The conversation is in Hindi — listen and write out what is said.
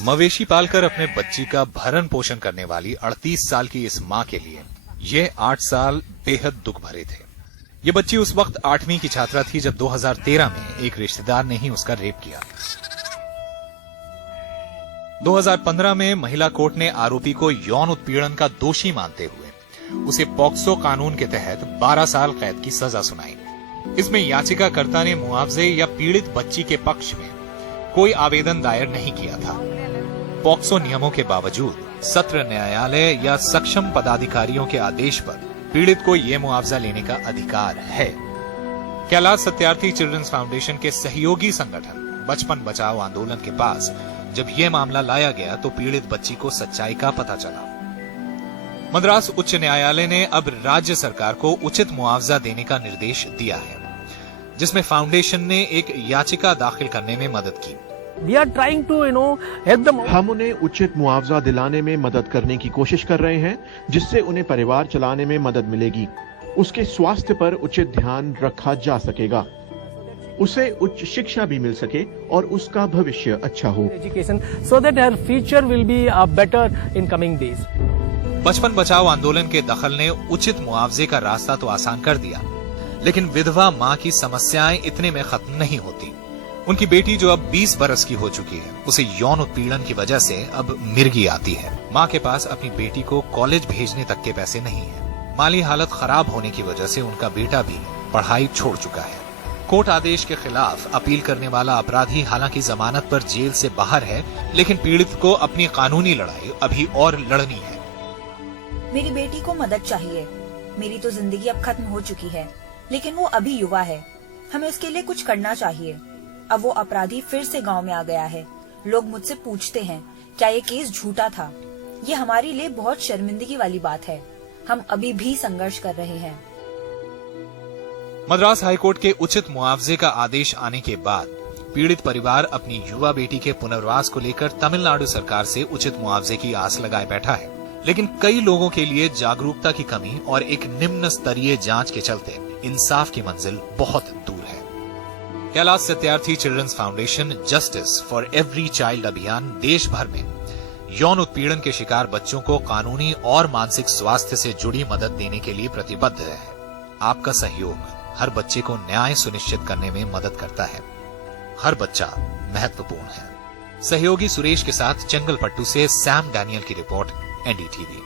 मवेशी पालकर अपने बच्ची का भरण पोषण करने वाली 38 साल की इस मां के लिए ये 8 साल बेहद दुख भरे थे। ये बच्ची उस वक्त 8वीं की छात्रा थी जब 2013 में एक रिश्तेदार ने ही उसका रेप किया। 2015 में महिला कोर्ट ने आरोपी को यौन उत्पीड़न का दोषी मानते हुए उसे पॉक्सो कानून के तहत 12 साल कैद की सजा सुनाई। इसमें याचिकाकर्ता ने मुआवजे या पीड़ित बच्ची के पक्ष में कोई आवेदन दायर नहीं किया था। पॉक्सो नियमों के बावजूद सत्र न्यायालय या सक्षम पदाधिकारियों के आदेश पर पीड़ित को यह मुआवजा लेने का अधिकार है। कैलाश सत्यार्थी चिल्ड्रंस फाउंडेशन के सहयोगी संगठन बचपन बचाओ आंदोलन के पास जब यह मामला लाया गया तो पीड़ित बच्ची को सच्चाई का पता चला। मद्रास उच्च न्यायालय ने अब राज्य सरकार को उचित मुआवजा देने का निर्देश दिया है, जिसमें फाउंडेशन ने एक याचिका दाखिल करने में मदद की। We are trying to, help them. हम उन्हें उचित मुआवजा दिलाने में मदद करने की कोशिश कर रहे हैं, जिससे उन्हें परिवार चलाने में मदद मिलेगी। उसके स्वास्थ्य पर उचित ध्यान रखा जा सकेगा, उसे उच्च शिक्षा भी मिल सके और उसका भविष्य अच्छा हो। Education, so that her future will be better in coming days. बचपन बचाओ आंदोलन के दखल ने उचित मुआवजे का रास्ता तो आसान कर दिया, लेकिन विधवा मां की समस्याएं इतने में खत्म नहीं होती। उनकी बेटी जो अब 20 बरस की हो चुकी है, उसे यौन उत्पीड़न की वजह से अब मिर्गी आती है। मां के पास अपनी बेटी को कॉलेज भेजने तक के पैसे नहीं है। माली हालत खराब होने की वजह से उनका बेटा भी पढ़ाई छोड़ चुका है। कोर्ट आदेश के खिलाफ अपील करने वाला अपराधी हालांकि जमानत पर जेल से बाहर है, लेकिन पीड़ित को अपनी कानूनी लड़ाई अभी और लड़नी है। मेरी बेटी को मदद चाहिए। मेरी तो जिंदगी अब खत्म हो चुकी है, लेकिन वो अभी युवा है। हमें उसके लिए कुछ करना चाहिए। अब वो अपराधी फिर से गांव में आ गया है। लोग मुझसे पूछते हैं क्या ये केस झूठा था। ये हमारे लिए बहुत शर्मिंदगी वाली बात है। हम अभी भी संघर्ष कर रहे हैं। मद्रास हाईकोर्ट के उचित मुआवजे का आदेश आने के बाद पीड़ित परिवार अपनी युवा बेटी के पुनर्वास को लेकर तमिलनाडु सरकार से उचित मुआवजे की आस लगाए बैठा है, लेकिन कई लोगों के लिए जागरूकता की कमी और एक निम्न स्तरीय जांच के चलते इंसाफ की मंजिल बहुत दूर है। Kailash Satyarthi children's foundation justice for every child अभियान देश भर में यौन उत्पीड़न के शिकार बच्चों को कानूनी और मानसिक स्वास्थ्य से जुड़ी मदद देने के लिए प्रतिबद्ध है। आपका सहयोग हर बच्चे को न्याय सुनिश्चित करने में मदद करता है। हर बच्चा महत्वपूर्ण है। सहयोगी सुरेश के साथ चंगलपट्टू से सैम डैनियल की रिपोर्ट, NDTV।